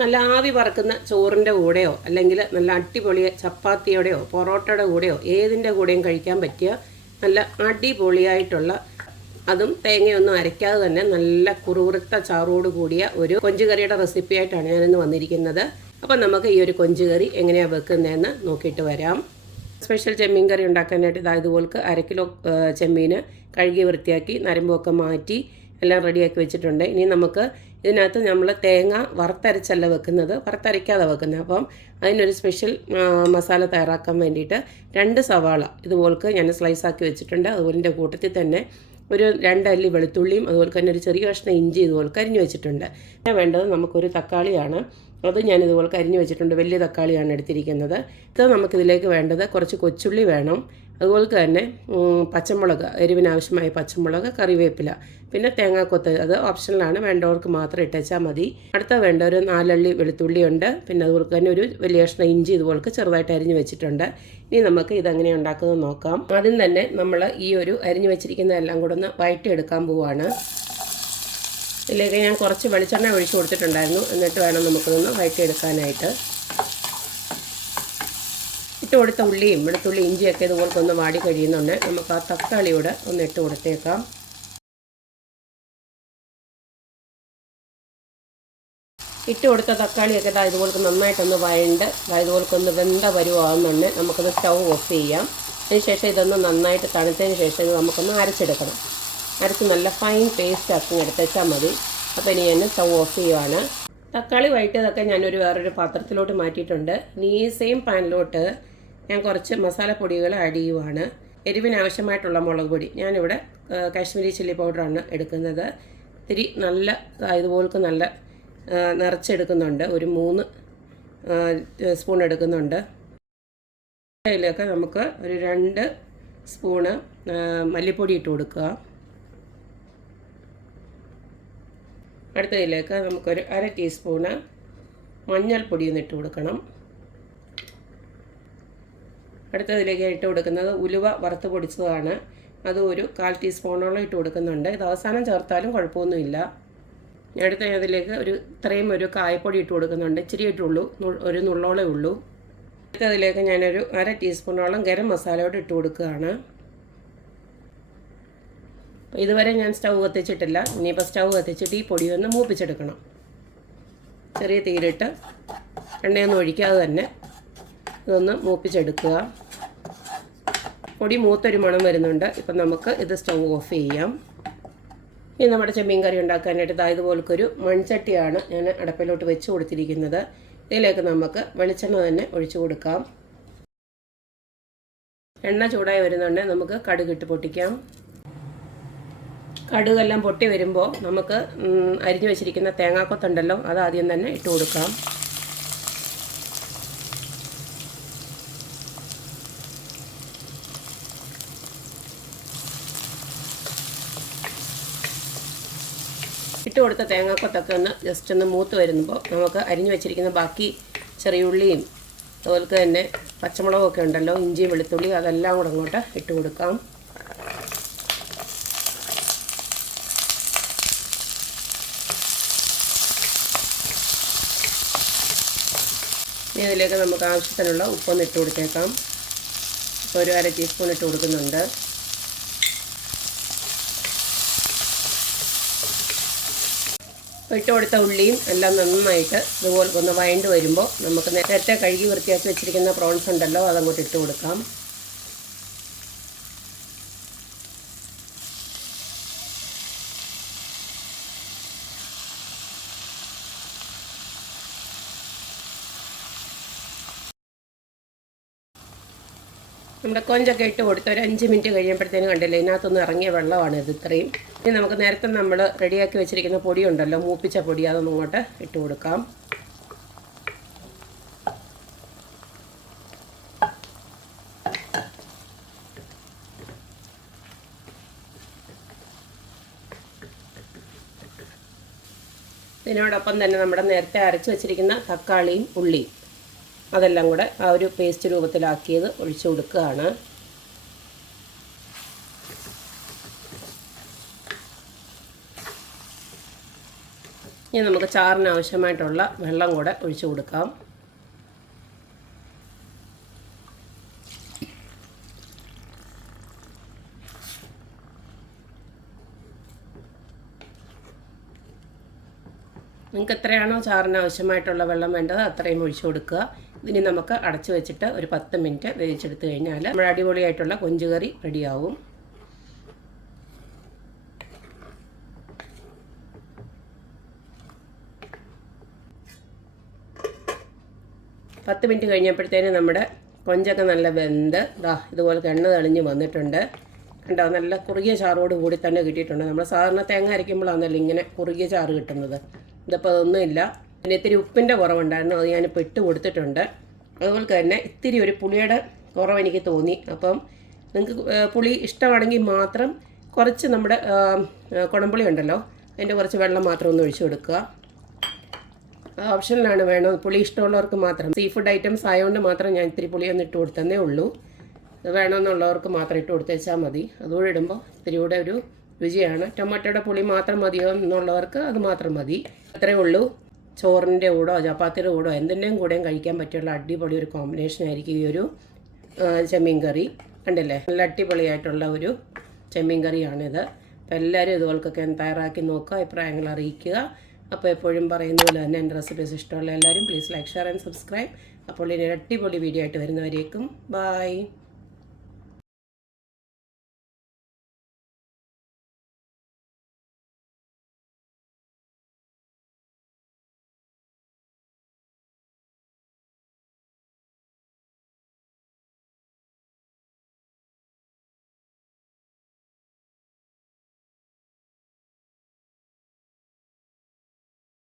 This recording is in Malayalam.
നല്ല ആവി പറക്കുന്ന ചോറിൻ്റെ കൂടെയോ അല്ലെങ്കിൽ നല്ല അടിപൊളിയ ചപ്പാത്തിയുടെയോ പൊറോട്ടയുടെ കൂടെയോ ഏതിൻ്റെ കൂടെയും കഴിക്കാൻ പറ്റിയ നല്ല അടിപൊളിയായിട്ടുള്ള, അതും തേങ്ങയൊന്നും അരയ്ക്കാതെ തന്നെ നല്ല കുറുകുറുത്ത ചാറോട് കൂടിയ ഒരു കൊഞ്ചുകറിയുടെ റെസിപ്പി ആയിട്ടാണ് ഞാനിന്ന് വന്നിരിക്കുന്നത്. അപ്പം നമുക്ക് ഈ ഒരു കൊഞ്ചുകറി എങ്ങനെയാണ് വെക്കുന്നതെന്ന് നോക്കിയിട്ട് വരാം. സ്പെഷ്യൽ ചെമ്മീൻ കറി ഉണ്ടാക്കാനായിട്ട് ഇതുപോലക്ക് 1/2 കിലോ ചെമ്മീൻ കഴുകി വൃത്തിയാക്കി നരമ്പൊക്കെ മാറ്റി എല്ലാം റെഡിയാക്കി വെച്ചിട്ടുണ്ട്. ഇനി നമുക്ക് ഇതിനകത്ത് നമ്മൾ തേങ്ങ വറുത്തരച്ചല്ല വെക്കുന്നത്, വറുത്തരയ്ക്കാതെ വെക്കുന്നത്. അപ്പം അതിനൊരു സ്പെഷ്യൽ മസാല തയ്യാറാക്കാൻ വേണ്ടിയിട്ട് 2 സവാള ഇതുപോലക്ക് ഞാൻ സ്ലൈസാക്കി വെച്ചിട്ടുണ്ട്. അതുപോലെ കൂട്ടത്തിൽ തന്നെ ഒരു 2 അല്ലി വെളുത്തുള്ളിയും അതുപോലെ തന്നെ ഒരു ചെറിയ കഷ്ണം ഇഞ്ചി ഇതുപോലെ കരിഞ്ഞു വെച്ചിട്ടുണ്ട്. പിന്നെ വേണ്ടത് നമുക്കൊരു തക്കാളിയാണ്. അത് ഞാൻ ഇതുപോലെ കരിഞ്ഞു വെച്ചിട്ടുണ്ട്. വലിയ തക്കാളിയാണ് എടുത്തിരിക്കുന്നത്. ഇത് നമുക്കിതിലേക്ക് വേണ്ടത് കുറച്ച് കൊച്ചുള്ളി വേണം. അതുപോലെ തന്നെ പച്ചമുളക്, എരിവിനാവശ്യമായ പച്ചമുളക്, കറിവേപ്പില, പിന്നെ തേങ്ങാക്കൊത്ത്. അത് ഓപ്ഷണലാണ്, വേണ്ടവർക്ക് മാത്രം ഇട്ടേച്ചാൽ മതി. അടുത്ത വേണ്ട ഒരു 4 അല്ലി വെളുത്തുള്ളി ഉണ്ട്. പിന്നെ അതുപോലെ തന്നെ ഒരു വലിയ കഷ്ണം ഇഞ്ചി ഇതുപോലെ ചെറുതായിട്ട് അരിഞ്ഞു വെച്ചിട്ടുണ്ട്. ഇനി നമുക്ക് ഇതെങ്ങനെ ഉണ്ടാക്കുന്നത് നോക്കാം. ആദ്യം തന്നെ നമ്മൾ ഈ ഒരു അരിഞ്ഞു വെച്ചിരിക്കുന്നതെല്ലാം കൂടെ ഒന്ന് വഴറ്റിയെടുക്കാൻ പോവുകയാണ്. ഇതിലേക്ക് ഞാൻ കുറച്ച് വെളിച്ചെണ്ണ ഒഴിച്ചു കൊടുത്തിട്ടുണ്ടായിരുന്നു. എന്നിട്ട് വേണം നമുക്കിതൊന്ന് വഴറ്റിയെടുക്കാനായിട്ട്. ഇട്ട് കൊടുത്ത ഉള്ളിയും വെളുത്തുള്ളി ഇഞ്ചിയൊക്കെ ഇതുപോലെ ഒന്ന് വാടി കഴിയുന്നുണ്ട്. നമുക്ക് ആ തക്കാളിയോടെ ഒന്ന് ഇട്ട് കൊടുത്തേക്കാം. ഇട്ട് കൊടുത്ത തക്കാളിയൊക്കെ ഇതുപോലെ നന്നായിട്ടൊന്ന് വഴണ്ട് ഇതുപോലെ ഒന്ന് വെന്ത പരുവാകുന്നുണ്ട്. നമുക്കൊന്ന് സ്റ്റൗ ഓഫ് ചെയ്യാം. അതിനുശേഷം ഇതൊന്ന് നന്നായിട്ട് തണുത്തതിന് ശേഷം ഇത് നമുക്കൊന്ന് അരച്ചെടുക്കണം. അരച്ച് നല്ല ഫൈൻ പേസ്റ്റ് ആക്കി എടുത്തേച്ചാൽ മതി. അപ്പോൾ ഇനി ഞാൻ സ്റ്റൗ ഓഫ് ചെയ്യുവാണ്. തക്കാളി വഴറ്റിയതൊക്കെ ഞാനൊരു വേറൊരു പാത്രത്തിലോട്ട് മാറ്റിയിട്ടുണ്ട്. ഇനി ഈ സെയിം പാനിലോട്ട് ഞാൻ കുറച്ച് മസാലപ്പൊടികൾ ആഡ് ചെയ്യുവാണ്. എരിവിനാവശ്യമായിട്ടുള്ള മുളക് പൊടി ഞാനിവിടെ കാശ്മീരി ചില്ലി പൗഡറാണ് എടുക്കുന്നത്. ഇത്തിരി നല്ല ഇതുപോലക്ക് നല്ല നിറച്ചെടുക്കുന്നുണ്ട്. ഒരു 3 സ്പൂൺ എടുക്കുന്നുണ്ട്. അതിലൊക്കെ നമുക്ക് ഒരു 2 സ്പൂണ് മല്ലിപ്പൊടി ഇട്ട് കൊടുക്കുക. അടുത്തതിലേക്ക് നമുക്കൊരു 1/2 ടീസ്പൂണ് മഞ്ഞൾപ്പൊടി ഒന്ന് ഇട്ട് കൊടുക്കണം. അടുത്തതിലേക്ക് ഇട്ട് കൊടുക്കുന്നത് ഉലുവ വറുത്ത് പൊടിച്ചതാണ്. അത് ഒരു 1/4 ടീസ്പൂണോളം ഇട്ട് കൊടുക്കുന്നുണ്ട്. ഇത് അവസാനം ചേർത്താലും കുഴപ്പമൊന്നുമില്ല. അടുത്ത അതിലേക്ക് ഇത്രയും ഒരു കായപ്പൊടി ഇട്ട് കൊടുക്കുന്നുണ്ട്. ഇച്ചിരി ഇട്ടുള്ളൂ, ഒരു നുള്ളോളേ ഉള്ളൂ. അടുത്തതിലേക്ക് ഞാനൊരു 1/2 ടീസ്പൂണോളം ഗരം മസാലയോട് ഇട്ട് കൊടുക്കുകയാണ്. ഇതുവരെ ഞാൻ സ്റ്റൗ കത്തിച്ചിട്ടില്ല. ഇനിയിപ്പോൾ സ്റ്റൗ കത്തിച്ചിട്ട് ഈ പൊടി ഒന്ന് മൂപ്പിച്ചെടുക്കണം. ചെറിയ തീയിലിട്ട് എണ്ണയൊന്നും ഒഴിക്കാതെ തന്നെ ഇതൊന്ന് മൂപ്പിച്ചെടുക്കുക. പൊടി മൂത്തൊരു മണം വരുന്നുണ്ട്. ഇപ്പം നമുക്ക് ഇത് സ്റ്റൗ ഓഫ് ചെയ്യാം. ഇനി നമ്മുടെ ചെമ്മീൻ കറി ഉണ്ടാക്കാനായിട്ട് ഇതുപോലൊരു മൺചട്ടിയാണ് ഞാൻ അടപ്പിലോട്ട് വെച്ച് കൊടുത്തിരിക്കുന്നത്. ഇതിലേക്ക് നമുക്ക് വെളിച്ചെണ്ണ തന്നെ ഒഴിച്ചു കൊടുക്കാം. എണ്ണ ചൂടായി വരുന്നുണ്ട്. നമുക്ക് കടുകിട്ട് പൊട്ടിക്കാം. കടുകെല്ലാം പൊട്ടി വരുമ്പോൾ നമുക്ക് അരിഞ്ഞു വെച്ചിരിക്കുന്ന തേങ്ങാക്കൊത്തുണ്ടല്ലോ, അത് ആദ്യം തന്നെ ഇട്ട് കൊടുക്കാം. ഇട്ട് കൊടുത്ത തേങ്ങാക്കൊത്തൊക്കെ ഒന്ന് ജസ്റ്റ് ഒന്ന് മൂത്ത് വരുമ്പോൾ നമുക്ക് അരിഞ്ഞു വെച്ചിരിക്കുന്ന ബാക്കി ചെറിയുള്ളിയും അതുപോലെ തന്നെ പച്ചമുളകൊക്കെ ഉണ്ടല്ലോ, ഇഞ്ചിയും വെളുത്തുള്ളിയും, അതെല്ലാം കൂടെ അങ്ങോട്ട് ഇട്ട് കൊടുക്കാം. ഇനി ഇതിലേക്ക് നമുക്ക് ആവശ്യത്തിനുള്ള ഉപ്പൊന്ന് ഇട്ട് കൊടുത്തേക്കാം. ഇപ്പോൾ ഒരു 1/2 ടീസ്പൂൺ ഇട്ട് കൊടുക്കുന്നുണ്ട്. ഇട്ട് കൊടുത്ത ഉള്ളിയും എല്ലാം നന്നായിട്ട് ഇതുപോലെ ഒന്ന് വഴണ്ട് വരുമ്പോൾ നമുക്ക് നേരത്തെ കഴുകി വൃത്തിയാക്കി വെച്ചിരിക്കുന്ന പ്രോൺസ് ഉണ്ടല്ലോ, അതങ്ങോട്ട് ഇട്ട് കൊടുക്കാം. നമ്മുടെ കൊഞ്ചൊക്കെ ഇട്ട് കൊടുത്ത് ഒരു 5 മിനിറ്റ് കഴിയുമ്പോഴത്തേനും കണ്ടില്ലേ, ഇതിനകത്തൊന്ന് ഇറങ്ങിയ വെള്ളമാണ് ഇത് ഇത്രയും. ഇനി നമുക്ക് നേരത്തെ നമ്മൾ റെഡിയാക്കി വെച്ചിരിക്കുന്ന പൊടി ഉണ്ടല്ലോ, മൂപ്പിച്ച പൊടി, അതൊന്നും ഇങ്ങോട്ട് ഇട്ട് കൊടുക്കാം. ഇതിനോടൊപ്പം തന്നെ നമ്മുടെ നേരത്തെ അരച്ച് വെച്ചിരിക്കുന്ന തക്കാളിയും ഉള്ളിയും അതെല്ലാം കൂടെ ആ ഒരു പേസ്റ്റ് രൂപത്തിലാക്കിയത് ഒഴിച്ചു കൊടുക്കുകയാണ്. ഇനി നമുക്ക് ചാറിന് ആവശ്യമായിട്ടുള്ള വെള്ളം കൂടെ ഒഴിച്ചു കൊടുക്കാം. നിങ്ങൾക്ക് എത്രയാണോ ചാറിന് ആവശ്യമായിട്ടുള്ള വെള്ളം വേണ്ടത് അത്രയും ഒഴിച്ചു കൊടുക്കുക. ഇതിനി നമുക്ക് അടച്ചു വെച്ചിട്ട് ഒരു 10 മിനിറ്റ് വേവിച്ചെടുത്ത് കഴിഞ്ഞാൽ നമ്മുടെ അടിപൊളിയായിട്ടുള്ള കൊഞ്ചുകറി റെഡിയാവും. പത്ത് മിനിറ്റ് കഴിഞ്ഞപ്പോഴത്തേനും നമ്മുടെ കൊഞ്ചൊക്കെ നല്ല വെന്ത് ഇതുപോലെ എണ്ണ തെളിഞ്ഞ് വന്നിട്ടുണ്ട്. കണ്ടോ, നല്ല കുറുകിയ ചാറോട് കൂടി തന്നെ കിട്ടിയിട്ടുണ്ട്. നമ്മൾ സാധാരണ തേങ്ങ അരയ്ക്കുമ്പോഴാണല്ലോ ഇങ്ങനെ കുറുകിയ ചാറ് കിട്ടുന്നത്. ഇതിപ്പോൾ അതൊന്നുമില്ല. പിന്നെ ഇത്തിരി ഉപ്പിൻ്റെ കുറവുണ്ടായിരുന്നു, അത് ഞാനിപ്പോൾ ഇട്ട് കൊടുത്തിട്ടുണ്ട്. അതുപോലെ തന്നെ ഇത്തിരി ഒരു പുളിയുടെ കുറവ് എനിക്ക് തോന്നി. അപ്പം നിങ്ങൾക്ക് പുളി ഇഷ്ടമാണെങ്കിൽ മാത്രം കുറച്ച് നമ്മുടെ കുടംപുളി ഉണ്ടല്ലോ, അതിൻ്റെ കുറച്ച് വെള്ളം മാത്രം ഒന്ന് ഒഴിച്ചു കൊടുക്കുക. ഓപ്ഷനിലാണ്, വേണം പുളി ഇഷ്ടമുള്ളവർക്ക് മാത്രം. സീ ഫുഡ് ഐറ്റംസ് ആയതുകൊണ്ട് മാത്രം ഞാൻ ഇത്തിരി പുളിയൊന്നും ഇട്ട് കൊടുത്തതേ ഉള്ളൂ. വേണമെന്നുള്ളവർക്ക് മാത്രം ഇട്ട് കൊടുത്തേച്ചാൽ മതി. അതുകൂടെ ഇടുമ്പോൾ ഇത്തിരി കൂടെ ഒരു രുചിയാണ്. ടൊമാറ്റോയുടെ പുളി മാത്രം മതിയോ എന്നുള്ളവർക്ക് അത് മാത്രം മതി. അത്രയേ ഉള്ളൂ. ചോറിൻ്റെ കൂടോ ചപ്പാത്തിയുടെ കൂടോ എന്തിൻ്റെയും കൂടെയും കഴിക്കാൻ പറ്റിയുള്ള അടിപൊളി ഒരു കോമ്പിനേഷൻ ആയിരിക്കും ഈ ഒരു ചെമ്മീൻ കറി. കണ്ടില്ലേ, നല്ല അടിപൊളിയായിട്ടുള്ള ഒരു ചെമ്മീൻ കറിയാണിത്. അപ്പോൾ എല്ലാവരും ഇതുപോലൊക്കെ തയ്യാറാക്കി നോക്കുക, അഭിപ്രായങ്ങൾ അറിയിക്കുക. അപ്പോൾ എപ്പോഴും പറയുന്ന പോലെ തന്നെ എൻ്റെ റെസിപ്പീസ് ഇഷ്ടമുള്ള എല്ലാവരും please like, share and subscribe. അപ്പോൾ ഇനി അടിപൊളി വീഡിയോ ആയിട്ട് വരുന്നവരേക്കും ബൈ.